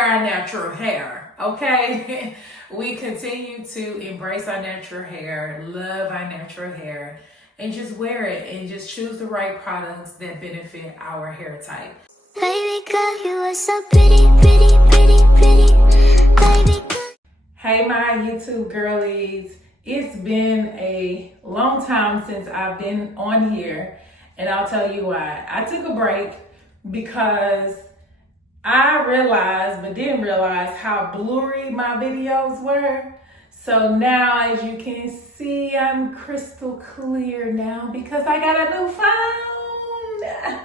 our natural hair, okay? We continue to embrace our natural hair, love our natural hair, and just wear it and just choose the right products that benefit our hair type. Baby girl, you are so pretty, pretty, pretty, pretty. Baby girl. Hey, my YouTube girlies. It's been a long time since I've been on here, and I'll tell you why. I took a break because I realized, but didn't realize how blurry my videos were. So now, as you can see, I'm crystal clear now because I got a new phone.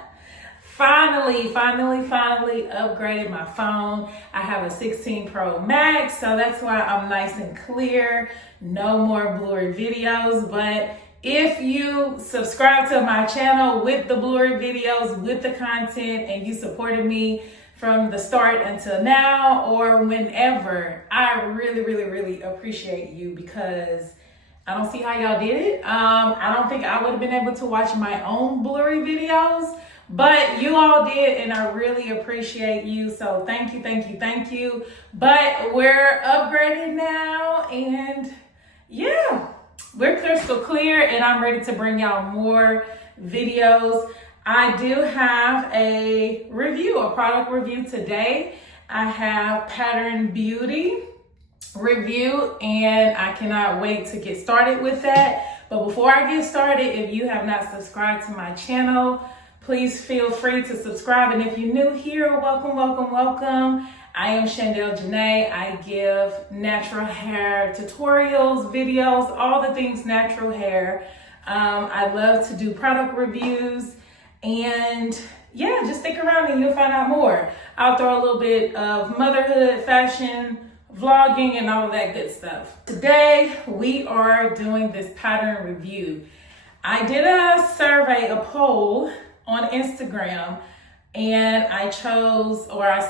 Finally upgraded my phone. I have a 16 Pro Max, so that's why I'm nice and clear. No more blurry videos, but if you subscribe to my channel with the blurry videos, with the content, and you supported me from the start until now or whenever, I really appreciate you because I don't see how y'all did it. I don't think I would have been able to watch my own blurry videos, but you all did, and I really appreciate you. So thank you. But we're upgraded now, and yeah, we're crystal clear, and I'm ready to bring y'all more videos. I do have a review, a product review today. I have Pattern Beauty review, and I cannot wait to get started with that. But before I get started, if you have not subscribed to my channel, please feel free to subscribe. And if you're new here, welcome. I am Shandale Janee. I give natural hair tutorials, videos, all the things natural hair. I love to do product reviews. And yeah, just stick around and you'll find out more. I'll throw a little bit of motherhood, fashion, vlogging, and all of that good stuff. Today, we are doing this pattern review. I did a survey, a poll on Instagram, and I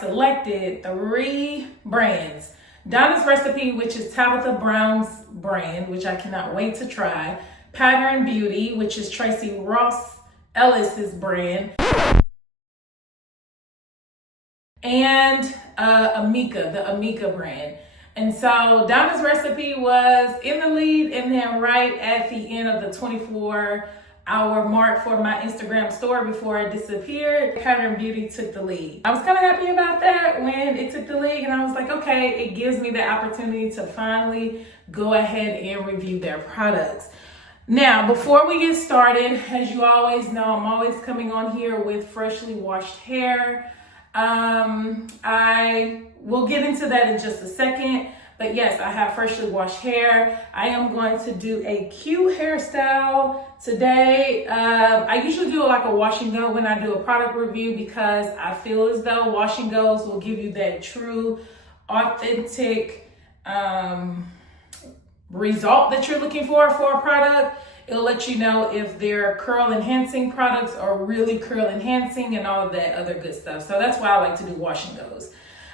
selected 3 brands. Donna's Recipe, which is Tabitha Brown's brand, which I cannot wait to try. Pattern Beauty, which is Tracy Ross Ellis's brand, and Amika, the Amika brand. And so Donna's Recipe was in the lead, and then right at the end of the 24-hour mark for my Instagram story before it disappeared, Pattern Beauty took the lead. I was kind of happy about that when it took the lead, and I was like, okay, it gives me the opportunity to finally go ahead and review their products. Now, before we get started, as you always know, I'm always coming on here with freshly washed hair. I will get into that in just a second, but yes, I have freshly washed hair. I am going to do a Q hairstyle today. I usually do like a wash and go when I do a product review because I feel as though wash and goes will give you that true, authentic, result that you're looking for a product. It'll let you know if they're curl enhancing products or really curl enhancing and all of that other good stuff. So that's why I like to do wash and goes.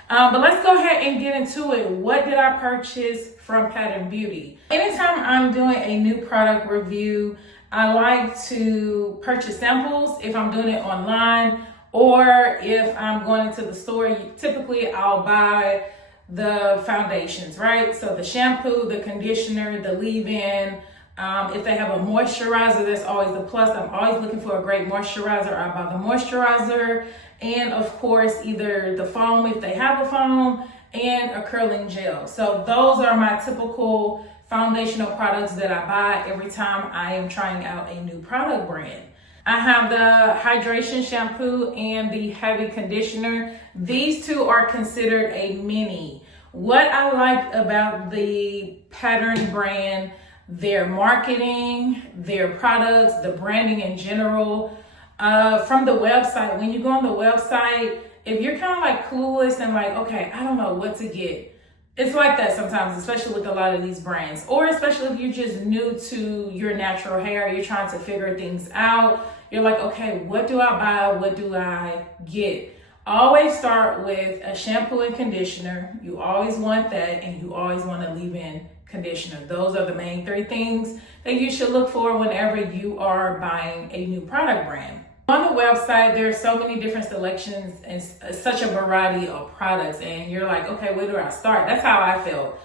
But let's go ahead and get into it. What did I purchase from Pattern Beauty? Anytime I'm doing a new product review, I like to purchase samples if I'm doing it online, or if I'm going into the store, typically I'll buy the foundations, right? So the shampoo, the conditioner, the leave-in. If they have a moisturizer, that's always a plus. I'm always looking for a great moisturizer. I buy the moisturizer, and of course, either the foam if they have a foam, and a curling gel. So those are my typical foundational products that I buy every time I am trying out a new product brand. I have the hydration shampoo and the heavy conditioner. These two are considered a mini. What I like about the Pattern brand, their marketing, their products, the branding in general, from the website. When you go on the website, if you're kind of like clueless and like, okay, I don't know what to get. It's like that sometimes, especially with a lot of these brands, or especially if you're just new to your natural hair, you're trying to figure things out. You're like, okay, what do I buy? What do I get? Always start with a shampoo and conditioner. You always want that, and you always want a leave-in conditioner. Those are the main 3 things that you should look for whenever you are buying a new product brand. On the website, there are so many different selections and such a variety of products, and you're like, okay, where do I start? That's how I felt.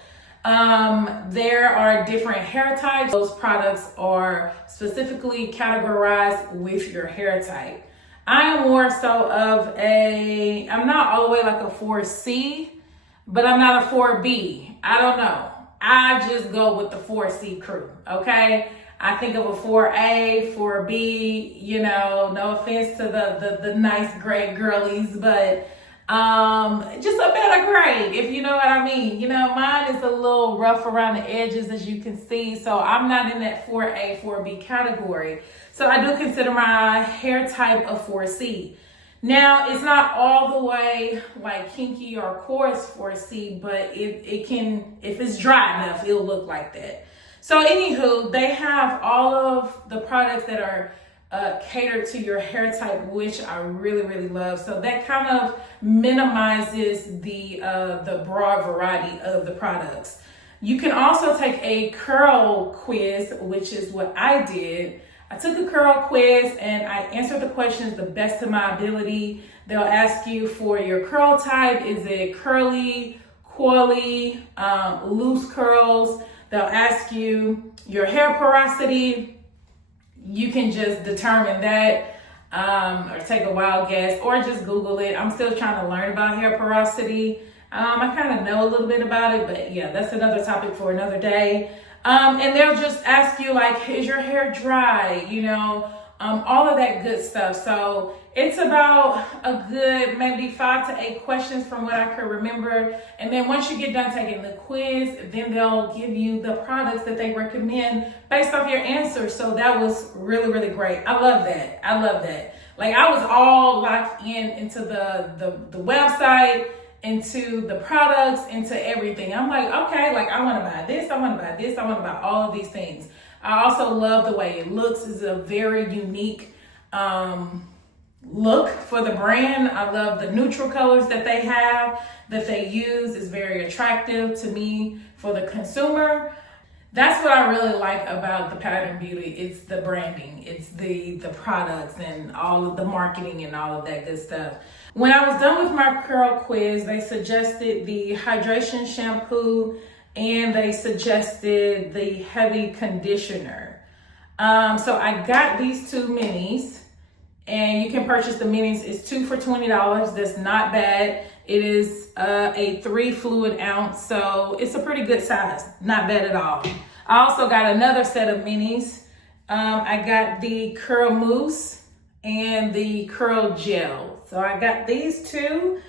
There are different hair types. Those products are specifically categorized with your hair type. I am more so of I'm not all the way like a 4C, but I'm not a 4B. I don't know. I just go with the 4C crew, okay? I think of a 4A, 4B, you know, no offense to the nice gray girlies, but just a better grade, if you know what I mean. You know, mine is a little rough around the edges, as you can see, so I'm not in that 4A, 4B category. So I do consider my hair type a 4C. Now, it's not all the way like kinky or coarse 4C, but it can, if it's dry enough, it'll look like that. So anywho, they have all of the products that are catered to your hair type, which I really, really love. So that kind of minimizes the broad variety of the products. You can also take a curl quiz, which is what I did. I took a curl quiz and I answered the questions the best of my ability. They'll ask you for your curl type. Is it curly, coily, loose curls? They'll ask you your hair porosity. You can just determine that or take a wild guess or just Google it. I'm still trying to learn about hair porosity. I kind of know a little bit about it, but yeah, that's another topic for another day. And they'll just ask you like, is your hair dry? You know, all of that good stuff. So it's about a good maybe 5 to 8 questions from what I could remember. And then once you get done taking the quiz, then they'll give you the products that they recommend based off your answers. So that was really, really great. I love that. I love that. Like I was all locked into the website, into the products, into everything. I'm like, okay, like I want to buy this, I want to buy this, I want to buy all of these things. I also love the way it looks. It's a very unique look for the brand. I love the neutral colors that they have, that they use. Is very attractive to me for the consumer. That's what I really like about the Pattern Beauty. It's the branding, it's the products and all of the marketing and all of that good stuff. When I was done with my curl quiz, they suggested the hydration shampoo and they suggested the heavy conditioner. So I got these 2 minis, and you can purchase the minis. It's 2 for $20. That's not bad. It is a 3 fluid ounce, so it's a pretty good size. Not bad at all. I also got another set of minis. I got the curl mousse and the curl gel. So I got these 2.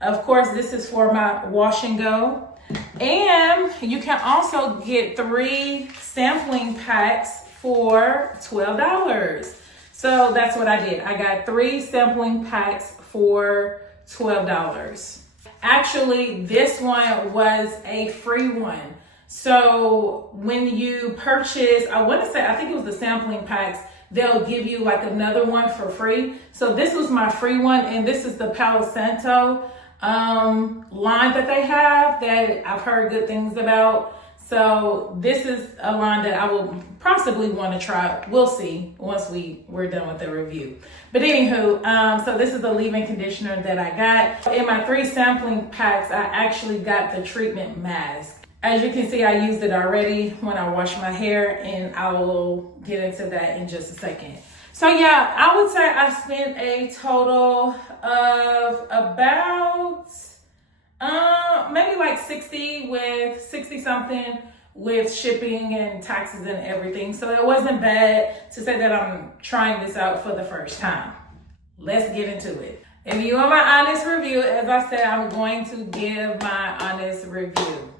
Of course, this is for my wash and go. And you can also get 3 sampling packs for $12. So that's what I did. I got 3 sampling packs for $12. Actually, this one was a free one. So when you purchase, I think it was the sampling packs, they'll give you like another one for free. So this was my free one, and this is the Palo Santo line that they have that I've heard good things about. So this is a line that I will possibly want to try. We'll see once we're done with the review. But anywho, so this is the leave-in conditioner that I got. In my 3 sampling packs, I actually got the treatment mask. As you can see, I used it already when I washed my hair, and I will get into that in just a second. So yeah, I would say I spent a total of about maybe like 60 something with shipping and taxes and everything. So it wasn't bad to say that I'm trying this out for the first time. Let's get into it. If you want my honest review, as I said, I'm going to give my honest review.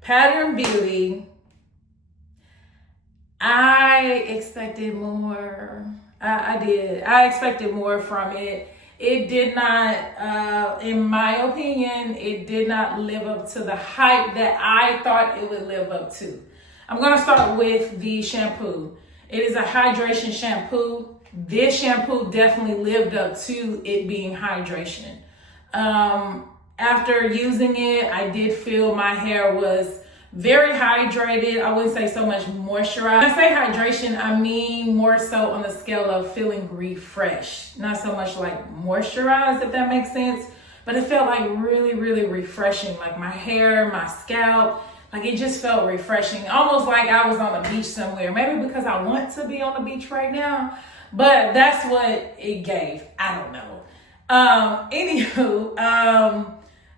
Pattern Beauty, I expected more. I did. I expected more from it. It did not, in my opinion, it did not live up to the hype that I thought it would live up to. I'm going to start with the shampoo. It is a hydration shampoo. This shampoo definitely lived up to it being hydration. After using it, I did feel my hair was very hydrated. I wouldn't say so much moisturized. When I say hydration, I mean more so on the scale of feeling refreshed. Not so much like moisturized, if that makes sense. But it felt like really, really refreshing. Like my hair, my scalp, like it just felt refreshing. Almost like I was on the beach somewhere. Maybe because I want to be on the beach right now. But that's what it gave. I don't know. Anywho,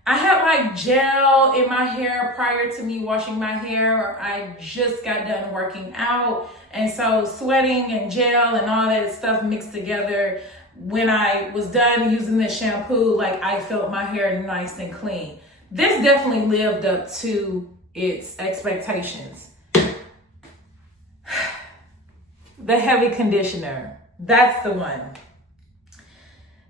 I had like gel in my hair prior to me washing my hair. I just got done working out. And so sweating and gel and all that stuff mixed together. When I was done using this shampoo, like I felt my hair nice and clean. This definitely lived up to its expectations. The heavy conditioner. That's the one.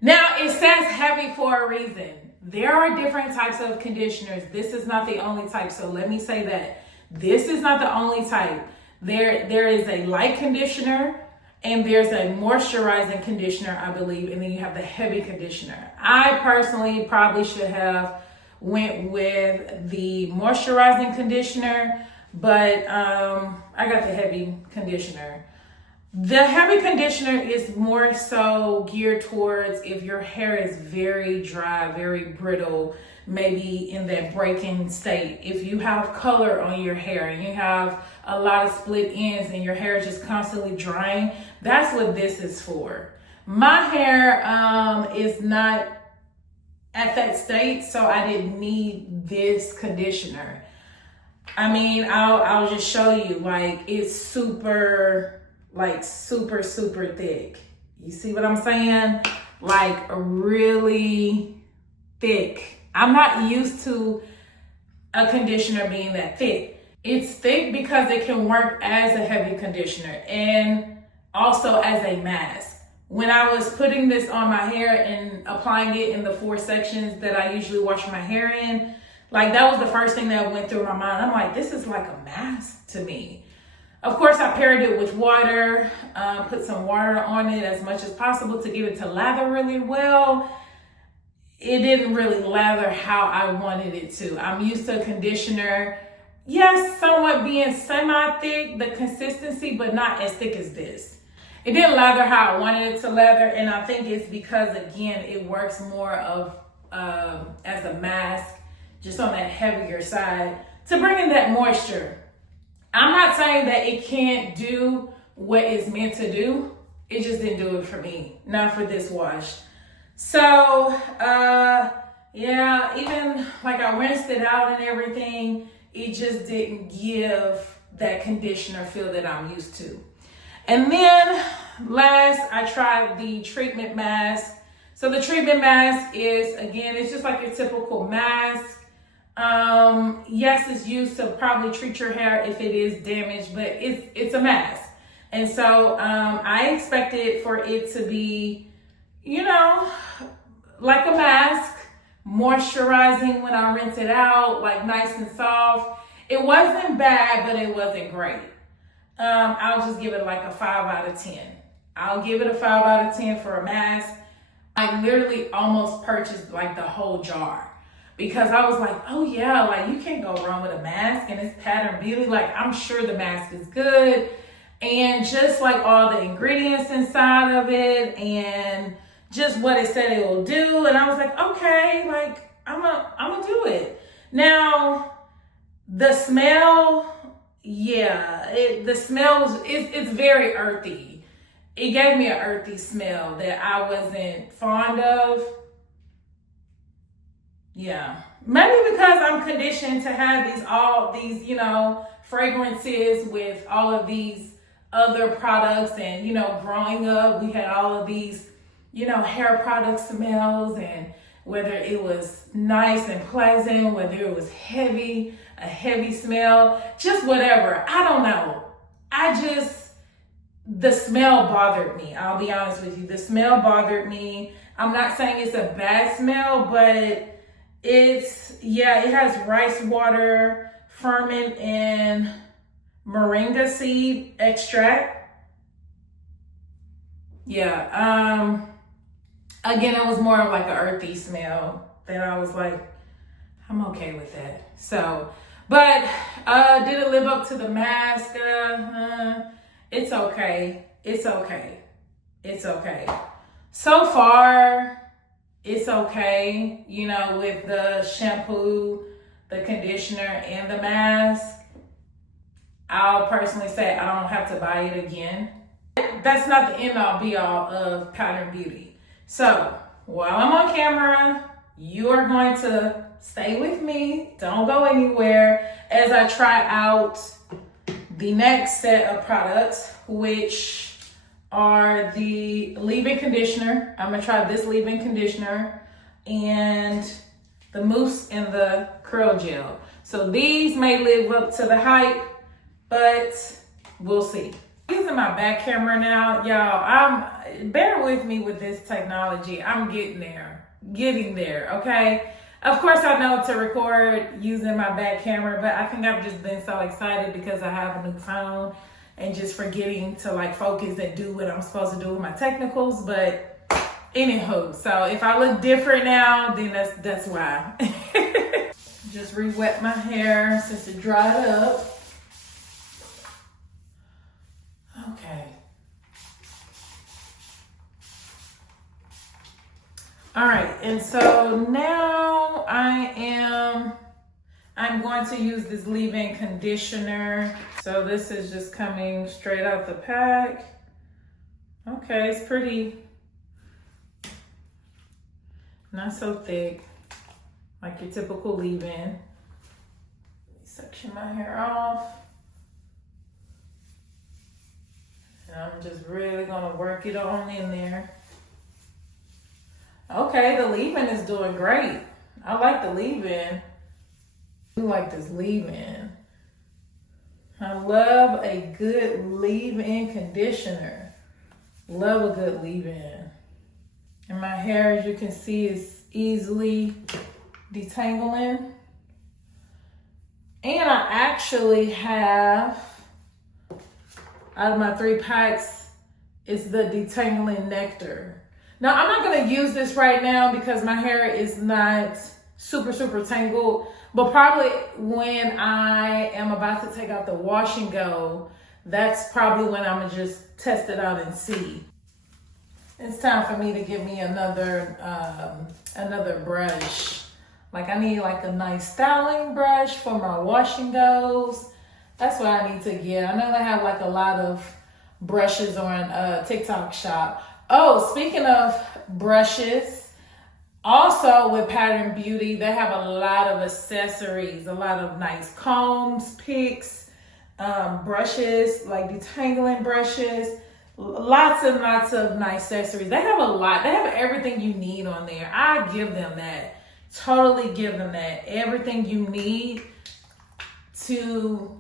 Now it says heavy for a reason. There are different types of conditioners. This is not the only type. So let me say that this is not the only type. There is a light conditioner and there's a moisturizing conditioner, I believe. And then you have the heavy conditioner. I personally probably should have went with the moisturizing conditioner, but I got the heavy conditioner. The heavy conditioner is more so geared towards if your hair is very dry, very brittle, maybe in that breaking state. If you have color on your hair and you have a lot of split ends and your hair is just constantly drying, that's what this is for. My hair is not at that state, so I didn't need this conditioner. I mean, I'll just show you, like it's super thick. You see what I'm saying? Like really thick. I'm not used to a conditioner being that thick. It's thick because it can work as a heavy conditioner and also as a mask. When I was putting this on my hair and applying it in the 4 sections that I usually wash my hair in, like that was the first thing that went through my mind. I'm like, this is like a mask to me. Of course, I paired it with water, put some water on it as much as possible to get it to lather really well. It didn't really lather how I wanted it to. I'm used to a conditioner, yes, somewhat being semi-thick, the consistency, but not as thick as this. It didn't lather how I wanted it to lather, and I think it's because, again, it works more of as a mask, just on that heavier side, to bring in that moisture. I'm not saying that it can't do what it's meant to do. It just didn't do it for me, not for this wash. So, yeah, even like I rinsed it out and everything, it just didn't give that conditioner feel that I'm used to. And then last, I tried the treatment mask. So the treatment mask is, again, it's just like your typical mask. Yes, it's used to probably treat your hair if it is damaged, but it's a mask. And so I expected for it to be, you know, like a mask, moisturizing when I rinse it out, like nice and soft. It wasn't bad, but it wasn't great. I'll just give it like a 5 out of 10. I'll give it a 5 out of 10 for a mask. I literally almost purchased like the whole jar because I was like, oh yeah, like you can't go wrong with a mask and it's Pattern Beauty. Like I'm sure the mask is good. And just like all the ingredients inside of it and just what it said it will do. And I was like, okay, like I'm gonna do it. Now, the smell, yeah, the smell, it's very earthy. It gave me an earthy smell that I wasn't fond of. Yeah, maybe because I'm conditioned to have all these, you know, fragrances with all of these other products. And, you know, growing up, we had all of these, you know, hair product smells, and whether it was nice and pleasant, whether it was heavy, a heavy smell, just whatever. I don't know. The smell bothered me. I'll be honest with you. The smell bothered me. I'm not saying it's a bad smell, but it has rice water, ferment, and moringa seed extract. Yeah. Again, it was more of like an earthy smell that I was like, I'm okay with that. So, But did it live up to the mask? It's okay. It's okay. It's okay. So far, it's okay, you know, with the shampoo, the conditioner, and the mask. I'll personally say I don't have to buy it again. That's not the end all be all of Pattern Beauty. So while I'm on camera, you are going to stay with me. Don't go anywhere as I try out the next set of products, which are the leave-in conditioner. I'm gonna try this leave-in conditioner and the mousse and the curl gel. So these may live up to the hype, but we'll see. Using my back camera now, y'all, bear with me with this technology. I'm getting there, okay? Of course, I know to record using my back camera, but I think I've just been so excited because I have a new phone and just forgetting to like focus and do what I'm supposed to do with my technicals. But anywho, so if I look different now, then that's why. Just re-wet my hair since it dried up. Okay. All right, and so now I'm going to use this leave-in conditioner. So this is just coming straight out the pack. Okay, it's pretty, not so thick, like your typical leave-in. Section my hair off. And I'm just really gonna work it on in there. Okay, the leave-in is doing great. I like the leave-in. I like this leave-in. I love a good leave-in conditioner. Love a good leave-in. And my hair, as you can see, is easily detangling. And I actually have, out of my 3 packs, it's the detangling nectar. Now, I'm not gonna use this right now because my hair is not super tangled, but probably when I am about to take out the wash and go, that's probably when I'm gonna just test it out and see. It's time for me to get me another brush. Like I need like a nice styling brush for my wash and goes. That's what I need to get. I know they have like a lot of brushes on TikTok shop. Oh, speaking of brushes, also with Pattern Beauty, they have a lot of accessories, a lot of nice combs, picks, brushes, like detangling brushes, lots and lots of nice accessories. They have a lot. They have everything you need on there. I give them that. Totally give them that. Everything you need to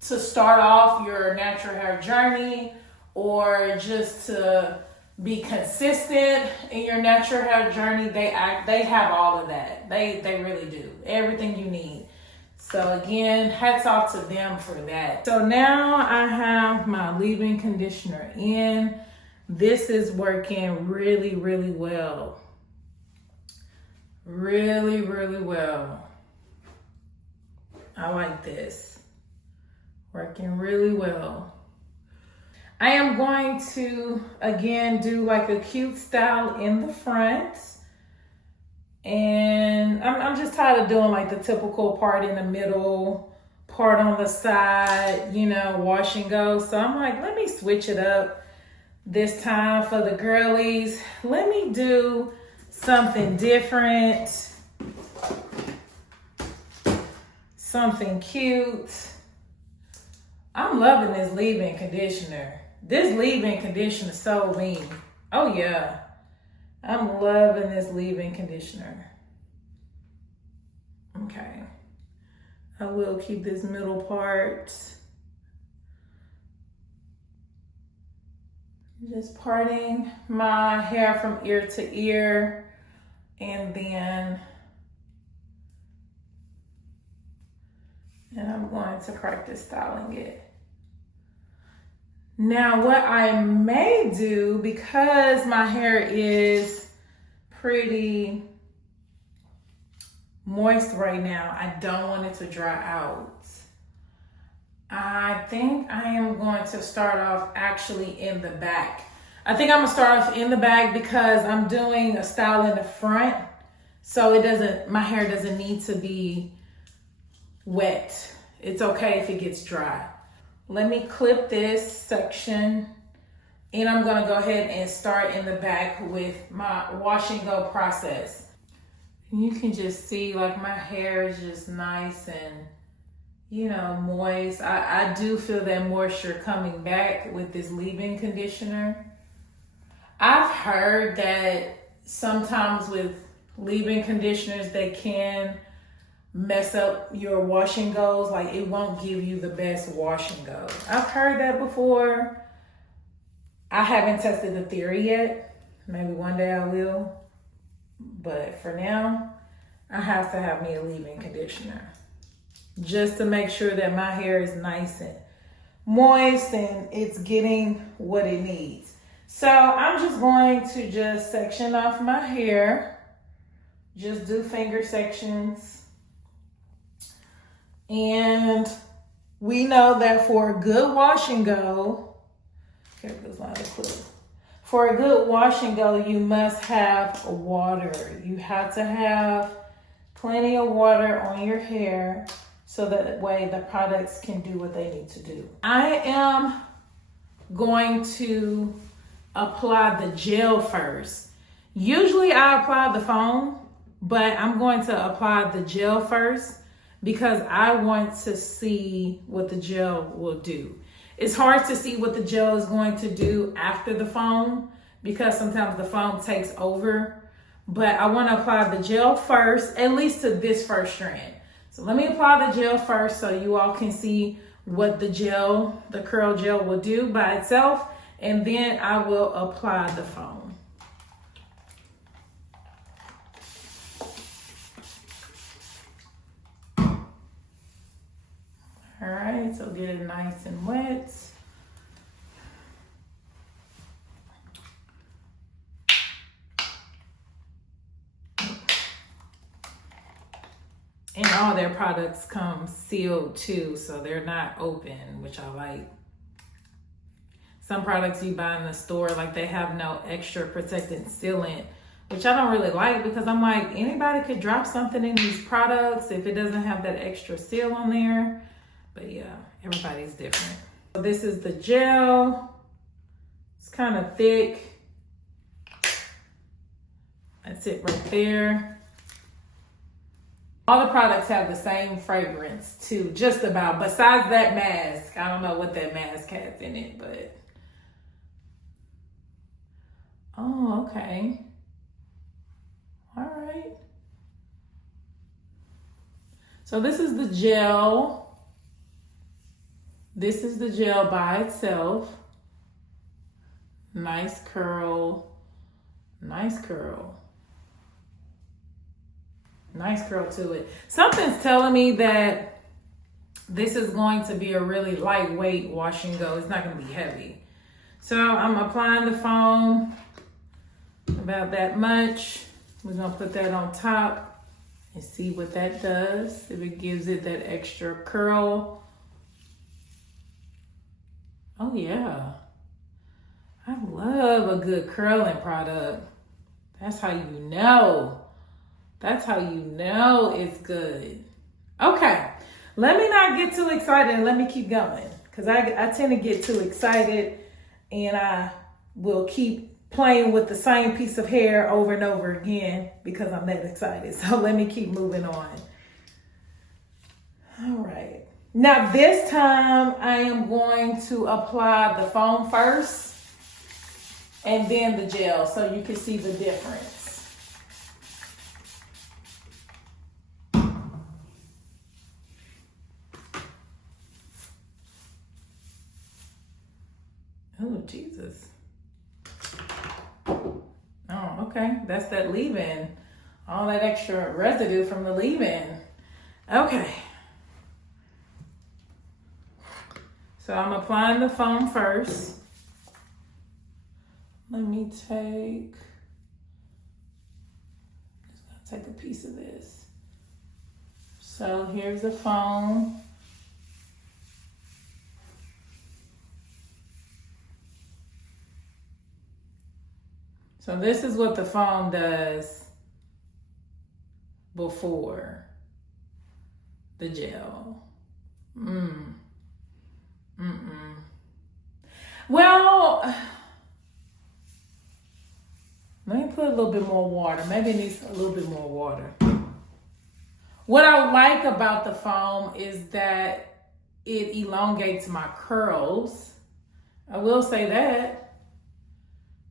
start off your natural hair journey, or just to be consistent in your natural hair journey. They have all of that. They really do. Everything you need. So again, hats off to them for that. So now I have my leave-in conditioner in. This is working really well. Really well. I like this. Working really well. I am going to, again, do like a cute style in the front. And I'm just tired of doing like the typical part in the middle, part on the side, you know, wash and go. So I'm like, let me switch it up this time for the girlies. Let me do something different, something cute. I'm loving this leave-in conditioner. This leave-in conditioner is so mean. Oh yeah. I'm loving this leave-in conditioner. Okay. I will keep this middle part. Just parting my hair from ear to ear. And I'm going to practice styling it. Now what I may do, because my hair is pretty moist right now. I don't want it to dry out. I think I am going to start off actually in the back. I think I'm gonna start off in the back because I'm doing a style in the front. So my hair doesn't need to be wet. It's okay if it gets dry. Let me clip this section and I'm gonna go ahead and start in the back with my wash and go process. You can just see like my hair is just nice and, you know, moist. I do feel that moisture coming back with this leave-in conditioner. I've heard that sometimes with leave-in conditioners, they can mess up your wash and goes. Like it won't give you the best wash and go. I've heard that before. I haven't tested the theory yet. Maybe one day I will. But for now, I have to have me a leave-in conditioner just to make sure that my hair is nice and moist and it's getting what it needs. So I'm just going to just section off my hair. Just do finger sections. And we know that for a good wash and go, here goes my other clip. For a good wash and go, you must have water. You have to have plenty of water on your hair so that way the products can do what they need to do. I am going to apply the gel first. Usually I apply the foam, but I'm going to apply the gel first because I want to see what the gel will do. It's hard to see what the gel is going to do after the foam because sometimes the foam takes over. But I want to apply the gel first, at least to this first strand. So let me apply the gel first so you all can see what the gel, the curl gel will do by itself. And then I will apply the foam. All right, so get it nice and wet. And all their products come sealed too, so they're not open, which I like. Some products you buy in the store, like they have no extra protectant sealant, which I don't really like because I'm like, anybody could drop something in these products if it doesn't have that extra seal on there. But yeah, everybody's different. So this is the gel. It's kind of thick. That's it right there. All the products have the same fragrance too, just about, besides that mask. I don't know what that mask has in it, but. Oh, okay. All right. So this is the gel. This is the gel by itself. Nice curl. Nice curl. Nice curl to it. Something's telling me that this is going to be a really lightweight wash and go. It's not going to be heavy. So I'm applying the foam about that much. We're going to put that on top and see what that does. If it gives it that extra curl. Oh yeah. I love a good curling product. That's how you know. That's how you know it's good. Okay, let me not get too excited and let me keep going. Because I tend to get too excited and I will keep playing with the same piece of hair over and over again because I'm that excited. So let me keep moving on. All right. Now this time I am going to apply the foam first and then the gel so you can see the difference. Oh, Jesus. Oh, okay. That's that leave-in. All that extra residue from the leave-in. Okay. So I'm applying the foam first. Let me just gonna take a piece of this. So here's the foam. So this is what the foam does before the gel. Well, let me put a little bit more water. Maybe it needs a little bit more water. What I like about the foam is that it elongates my curls. I will say that.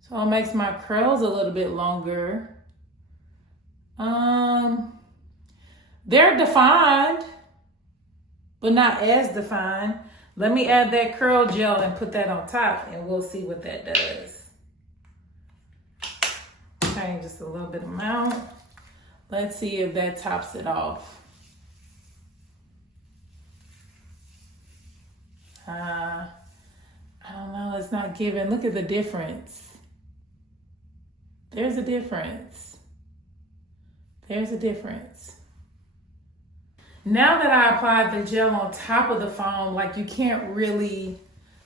So it makes my curls a little bit longer. They're defined, but not as defined. Let me add that curl gel and put that on top, and we'll see what that does. Okay, just a little bit amount. Let's see if that tops it off. I don't know, it's not giving. Look at the difference. There's a difference. There's a difference. Now that I applied the gel on top of the foam, like you can't really,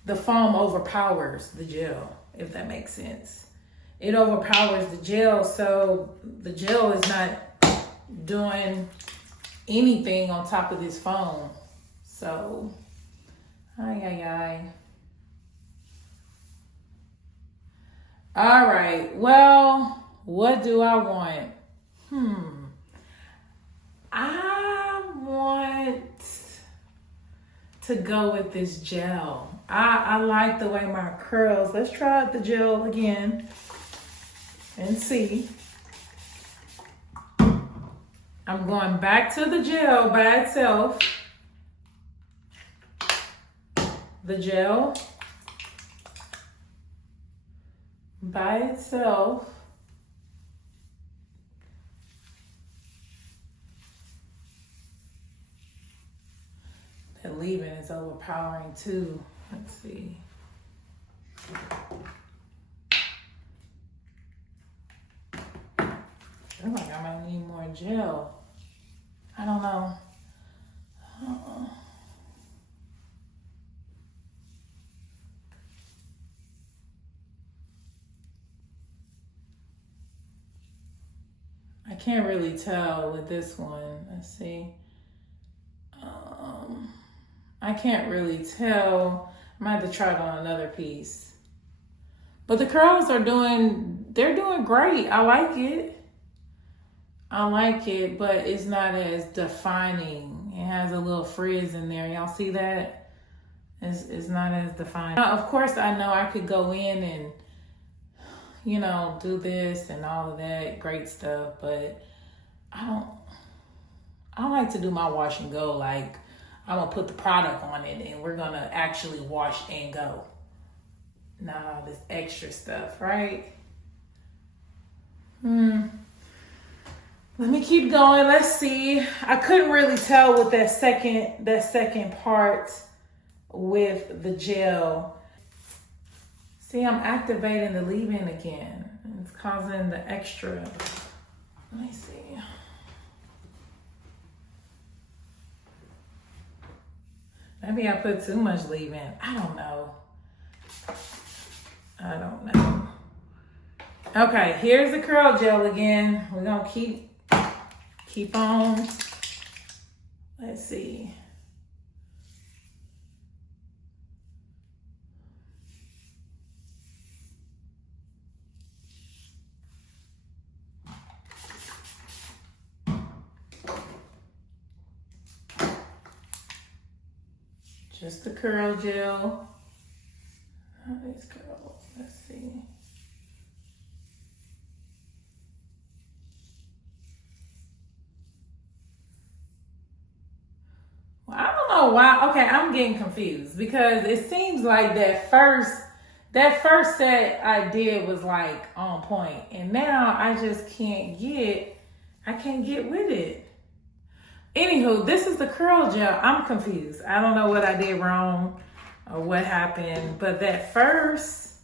the foam overpowers the gel, if that makes sense. It overpowers the gel, so the gel is not doing anything on top of this foam. So, All right, well, what do I want? I want to go with this gel. I like the way my curls. Let's try out the gel again and see. I'm going back to the gel by itself. The gel by itself. That leave-in is overpowering too. Let's see. I feel like I might need more gel. I don't know. I can't really tell with this one. Let's see. I can't really tell. I might have to try it on another piece. But the curls they're doing great. I like it. I like it, but it's not as defining. It has a little frizz in there. Y'all see that? It's not as defining. Now, of course, I know I could go in and, you know, do this and all of that great stuff, but I don't like to do my wash and go like I'm gonna put the product on it and we're gonna actually wash and go. Nah, this extra stuff, right? Let me keep going. Let's see. I couldn't really tell with that second part with the gel. See, I'm activating the leave-in again. It's causing the extra. Let me see. Maybe I put too much leave-in. I don't know. Okay, here's the curl gel again. We're gonna keep on. Let's see. Just the curl gel. How are these curls? Let's see. Well, I don't know why. Okay, I'm getting confused because it seems like that first set I did was like on point, and now I just can't get with it. Anywho, this is the curl gel. I'm confused. I don't know what I did wrong or what happened, but that first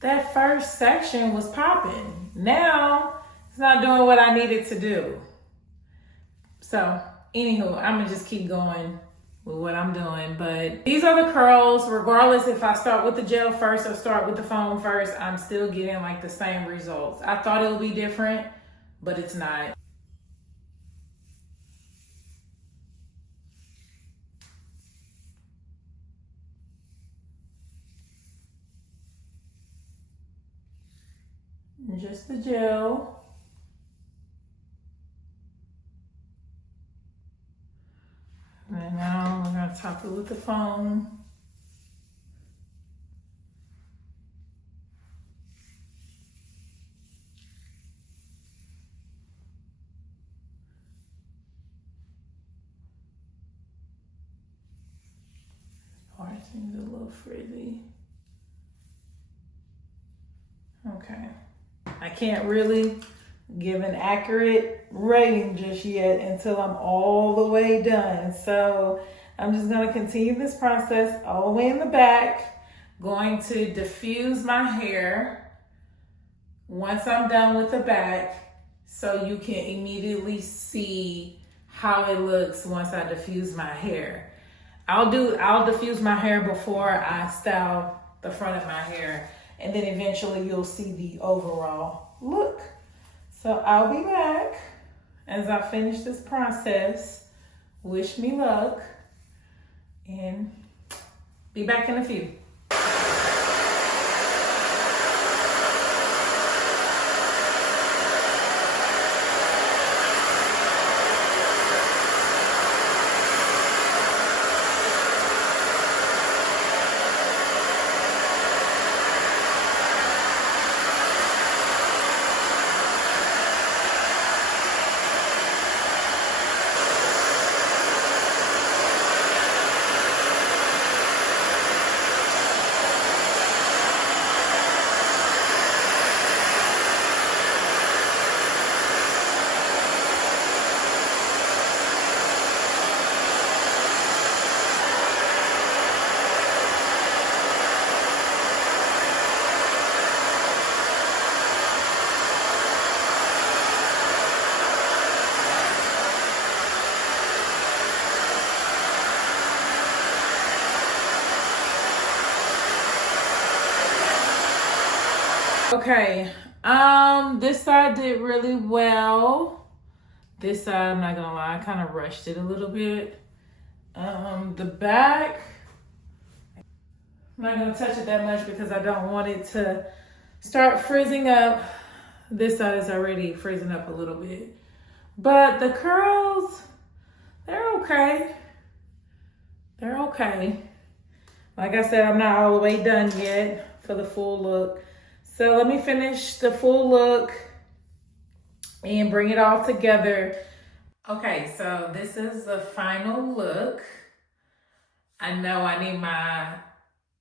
section was popping. Now it's not doing what I needed to do. So anywho, I'm gonna just keep going with what I'm doing. But these are the curls. Regardless if I start with the gel first or start with the foam first, I'm still getting like the same results. I thought it would be different, but it's not. Just the gel. And now we're gonna top it with the foam. Part seems a little frizzy. Okay. I can't really give an accurate rating just yet until I'm all the way done. So I'm just gonna continue this process all the way in the back, going to diffuse my hair once I'm done with the back so you can immediately see how it looks once I diffuse my hair. I'll diffuse my hair before I style the front of my hair, and then eventually you'll see the overall look. So I'll be back as I finish this process. Wish me luck, and be back in a few. Okay, this side did really well. This side, I'm not gonna lie, I kind of rushed it a little bit. The back, I'm not gonna touch it that much because I don't want it to start frizzing up. This side is already frizzing up a little bit. But the curls, they're okay. They're okay. Like I said, I'm not all the way done yet for the full look. So let me finish the full look and bring it all together. Okay, so this is the final look. I know I need my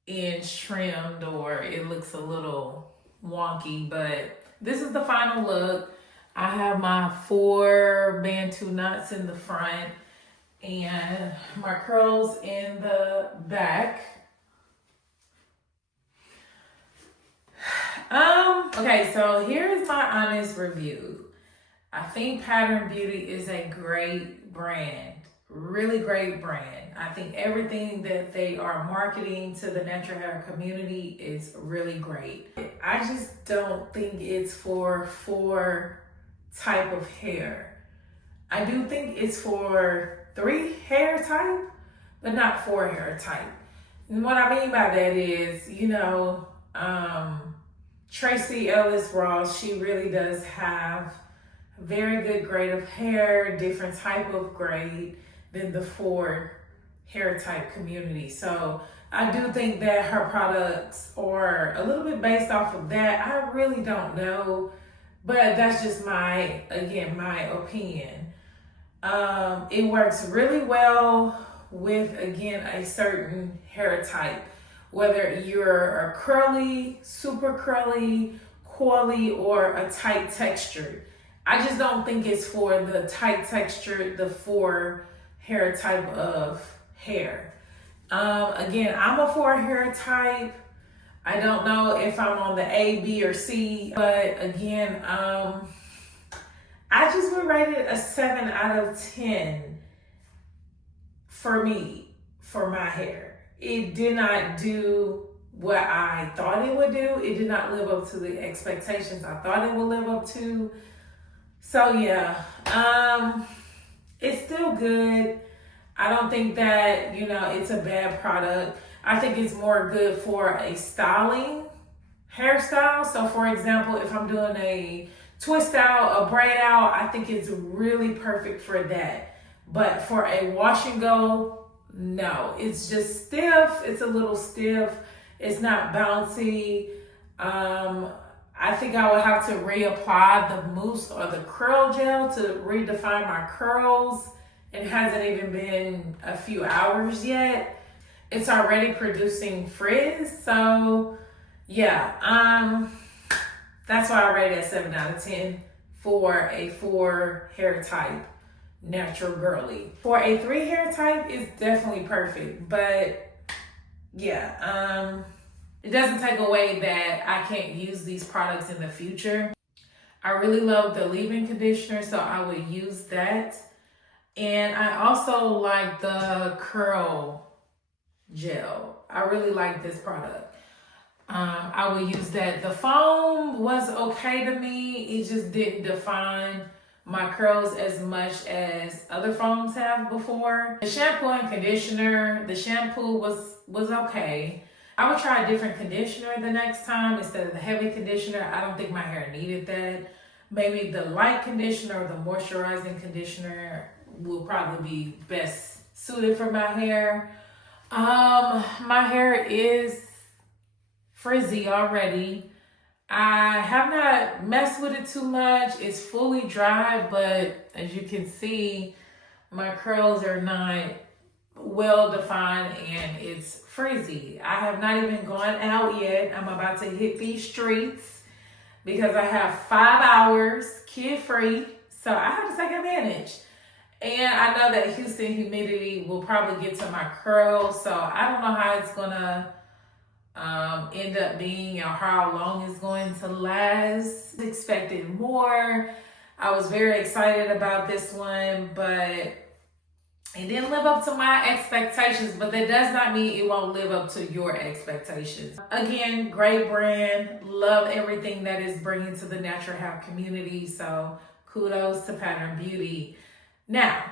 ends trimmed or it looks a little wonky, but this is the final look. I have my 4 Bantu knots in the front and my curls in the back. Okay, so here's my honest review. I think Pattern Beauty is a great brand, really great brand. I think everything that they are marketing to the natural hair community is really great. I just don't think it's for type of hair. I do think it's for 3 hair type, but not 4 hair type. And what I mean by that is, you know, Tracy Ellis Ross, she really does have very good grade of hair, different type of grade than the 4 hair type community. So I do think that her products are a little bit based off of that. I really don't know, but that's just my opinion. It works really well with, again, a certain hair type. Whether you're a curly, super curly, coily, or a tight texture. I just don't think it's for the tight texture, the 4 hair type of hair. Again, I'm a 4 hair type. I don't know if I'm on the A, B, or C, but again, I just would rate it a 7 out of 10. for me, for my hair. It did not do what I thought it would do. It did not live up to the expectations I thought it would live up to. So yeah, it's still good. I don't think that, it's a bad product. I think it's more good for a styling hairstyle. So for example, if I'm doing a twist out, a braid out, I think it's really perfect for that. But for a wash and go, no, it's just stiff. It's a little stiff. It's not bouncy. I think I would have to reapply the mousse or the curl gel to redefine my curls. It hasn't even been a few hours yet. It's already producing frizz. So yeah, that's why I rate it at 7 out of 10 for a 4 hair type natural girly. For a 3 hair type, it's definitely perfect. But yeah, it doesn't take away that I can't use these products in the future. I really love the leave-in conditioner, so I would use that. And I also like the curl gel. I really like this product. I would use that. The foam was okay to me. It just didn't define my curls as much as other foams have before. The shampoo and conditioner, the shampoo was okay. I would try a different conditioner the next time instead of the heavy conditioner. I don't think my hair needed that. Maybe the light conditioner or the moisturizing conditioner will probably be best suited for my hair. My hair is frizzy already. I have not messed with it too much. It's fully dry, but as you can see, my curls are not well defined and it's frizzy. I have not even gone out yet. I'm about to hit these streets because I have 5 hours kid free, so I have to take advantage. And I know that Houston humidity will probably get to my curls, so I don't know how it's gonna end up being or how long it's going to last. Expected more. I was very excited about this one, but it didn't live up to my expectations, but that does not mean it won't live up to your expectations. Again, great brand. Love everything that is bringing to the natural hair community. So kudos to Pattern Beauty. Now,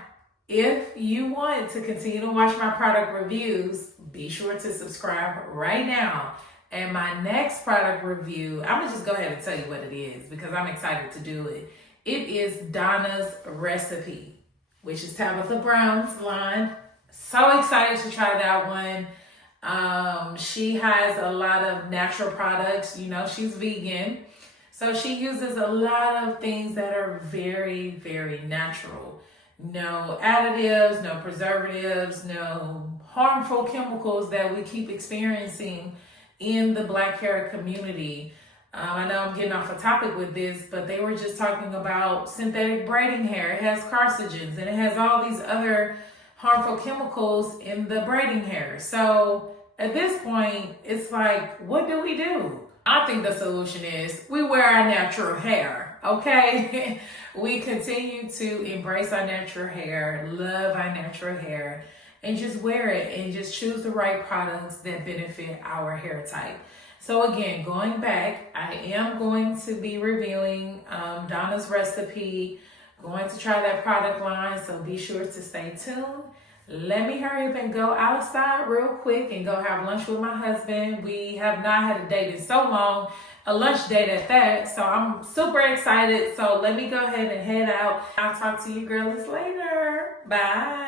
if you want to continue to watch my product reviews, be sure to subscribe right now. And my next product review, I'm gonna just go ahead and tell you what it is because I'm excited to do it. It is Donna's Recipe, which is Tabitha Brown's line. So excited to try that one. She has a lot of natural products. She's vegan. So she uses a lot of things that are very, very natural. No additives, no preservatives, no harmful chemicals that we keep experiencing in the black hair community. I know I'm getting off a topic with this, but they were just talking about synthetic braiding hair. It has carcinogens and it has all these other harmful chemicals in the braiding hair. So at this point, it's like, what do we do? I think the solution is we wear our natural hair, okay? We continue to embrace our natural hair, love our natural hair, and just wear it and just choose the right products that benefit our hair type. So again, going back, I am going to be reviewing Donna's Recipe, going to try that product line, so be sure to stay tuned. Let me hurry up and go outside real quick and go have lunch with my husband. We have not had a date in so long, a lunch date at that, so I'm super excited. So let me go ahead and head out. I'll talk to you girlies later. Bye.